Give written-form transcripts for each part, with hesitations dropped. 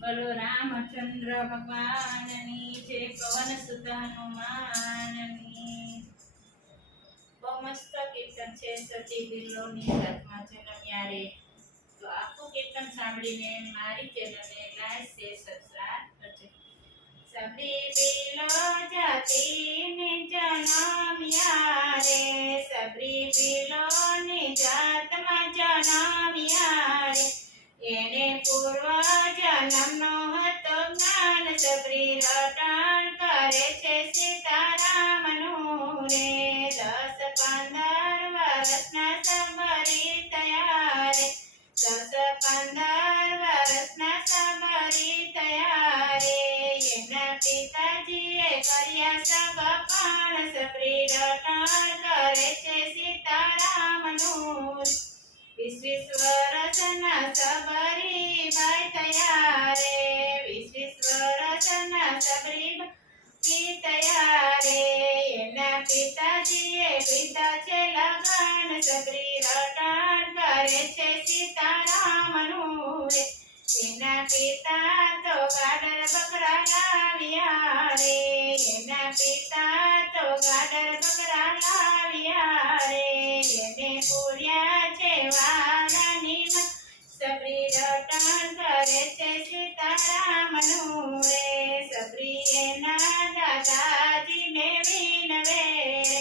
બોલો રામચંદ્ર ભગવાનની જય, પવન સુત હનુમાનની. બહુ મસ્ત કીર્તન છે. સતી બિરલોની જાતમાં જન્મ્યા રે. તો આખું કીર્તન સાંભળીને મારી ચેનલને લાઈક શેર સબસ્ક્રાઇબ કરજો. સતી બિરલો જાતિને જન્મ્યા રે, સબરી બિરલોની જાતમાં જન્મ્યા રે. એને પૂર્વ જન્મનો હતો જ્ઞાન, સબરી રટણ કરે છે સીતારામનું રે. 10-15 વર્ષના સબરી તૈયા રે, 10-15 વર્ષના સબરી તૈયા રે. એના પિતાજીએ કર્યા સગપણ, સબરી રટણ કરે છે સીતારામનું રે. 20 વર્ષના સબરી બાઈ તૈયા રે, 20 વર્ષના સબરી બાઈ તૈયા રે. એના પિતાજીએ લીધા છે લગન, સબરી રટણ કરે છે સીતારામનું રે. એના પિતા તો ગાડર બકરા લાવ્યા રે, એના પિતા તો ગાડર બકરા લાવ્યા રે. એને પૂર્યા છે વારાની માં, સબરી રટણ કરે છે સીતારામનું રે. સબરી એના દાદાજીને વિનવે રે,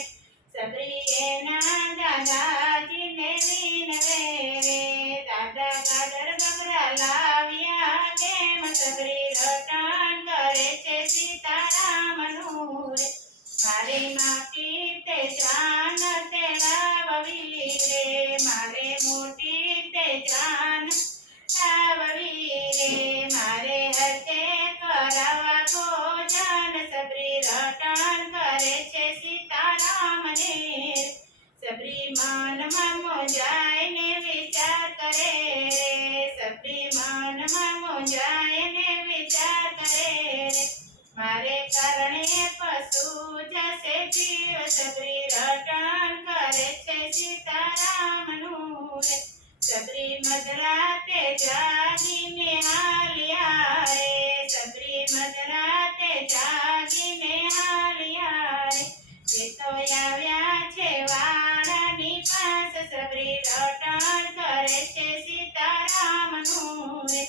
સબરી એના દાદાજીને વિનવે રે. દાદા ગાડર બકરા લાવ્યા કેમ, સબરી રટણ કરે છે સીતારામનું રે. મારી માટી તે જાન તે લાવવી રે, મારે મોટી તે જાન લાવવી રે. મારે હરતે કરાવવા ભોજન, સબરી રટણ કરે છે સીતારામ રે. સબરી મનમાં મોજાઈને વિચાર કરે રે, સબરી મનમાં મોજાઈને વિચાર કરે રે. મારે કારણે પશુ જશે જીવ, સબરી રટણ કરે છે સીતારામનું રે. સબરી મધરાતે જાગીને હાલ્યા રે, સબરી મધરાતે જાગીને હાલ્યા રે. એ તો આવ્યા છે વાળાની પાસ, સબરી રટણ કરે છે સીતારામનું રે.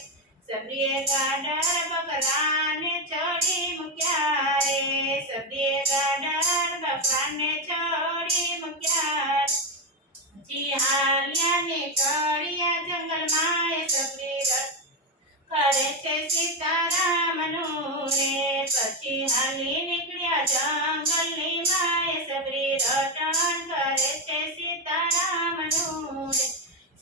સબરીએ ગાડર બકરાને છોડી મૂક્યા રે, સબરીએ ગાડર બકરાને છોડી મૂક્યા રે. જી હાલ્યા નીકળ્યા જંગલમાં, એ સબરી રટણ કરે છે સીતારામનું રે. પછી હાલી નીકળ્યા જંગલની માં, એ સબરી રટણ કરે છે સીતારામનું રે.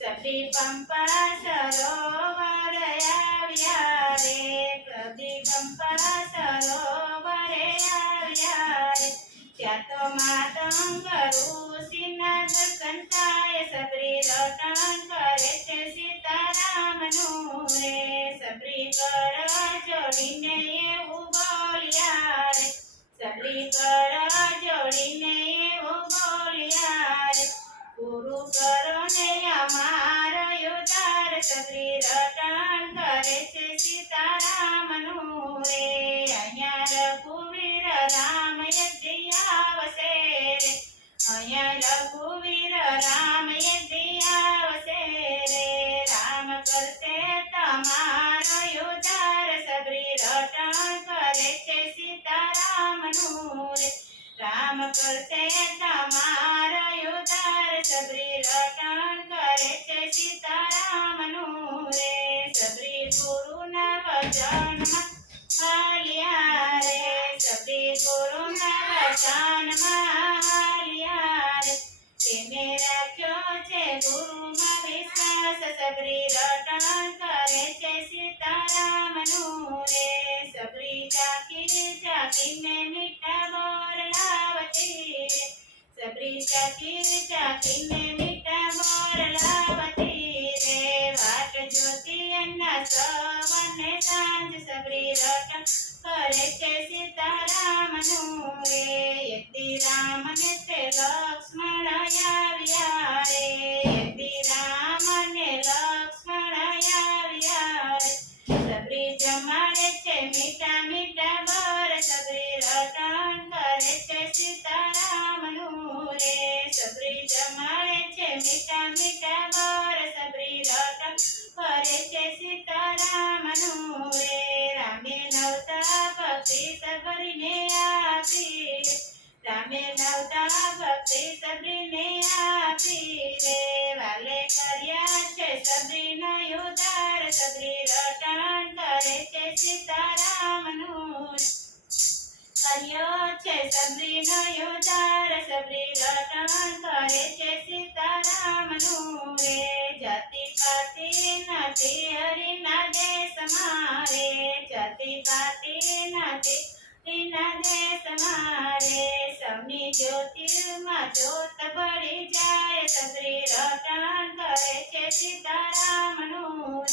સબરી પંપા સરોવર આવ્યા રે, સબરી પંપા સરોવરે આવ્યા રે. ત્યાં તો માતંગ ઋષિના દર્શન થાય, સબરી રટણ કરે છે સીતારામનું રે. સબરી કર જોડીને એવું બોલ્યા રે, સબરી કર જોડીને એવું બોલ્યા રે. પૂરું કરો ને અમારો ઉદ્ધાર, સબરી રટણ કરે છે સીતારામનું રે. અહીંયા રઘુવીર રામ યદી આવશે રે, અહીંયા રઘુવીર રામ યદી આવશે રે. રામ કરશે તમારો ઉદ્ધાર, સબરી રટણ કરે છે સીતારામનું રે. રામ કરશે તમારો ઉદ્ધાર, સબરી રટણ કરે છે સીતારામનું રે. સબરી ગુરુના વચનમાં હાલ્યા રે, સબરી ગુરુના વચનમાં હાલ્યા રે. તેને રાખ્યો છે ગુરુમાં વિશ્વાસ, સબરી રટણ કરે છે સીતારામનું રે. સબરી ચાકી ચાકીને મીઠા બોર લાવતી રે, સબરી ચાકી ચાકીને મીઠા બોર લાવતી રે. વાટ જોતી એના સવને સાંજ, સબરી રટણ કરે છે સીતારામનું રે. યદી રામને તે લક્ષ્મણ આવ્યા રે, યદી રામને લક્ષ્મણ આવ્યા રે. સબરી જમ મીઠા મીઠા બર સબરી રટણ કરે છે સીતારામનું રે સબરી જમાડે છે મીઠા મીઠા બર સબરી રટણ કરે છે સીતારામનું રે રામે નવતા ભક્તિ સબરીને આપી રામે નવતા ભક્તિ સબરીને આપી રે વાલે કર્યા છે સબરીનો ઉદ્ધાર સબરી રટણ કરે છે સીતારામનું કર્યો છે સબરીનો ઉદ્ધાર સબરી રટણ કરે છે સીતારામનું રે જાતિ પાતિ નથી હરિના દેશમાં રે જાતિ પાતિ નથી હરિના દેશમાં રે સૌની જ્યોતિર્માં જ્યોત બળી જાય સબરી રટણ કરે છે સીતારામનું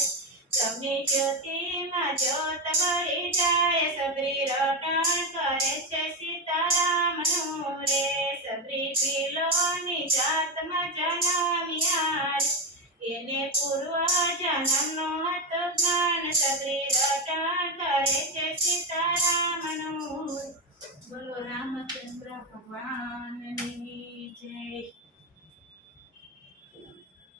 સૌની જ્યોતિમાં જ્યોત બળી જાય સબરી રટણ કરે છે સીતારામનું રે સબરી ભીલોની જાતમાં જન્મ્યા એને પૂર્વ જન્મનો હતો જ્ઞાન સબરી રટણ કરે છે સીતારામનું બોલો રામચંદ્ર ભગવાન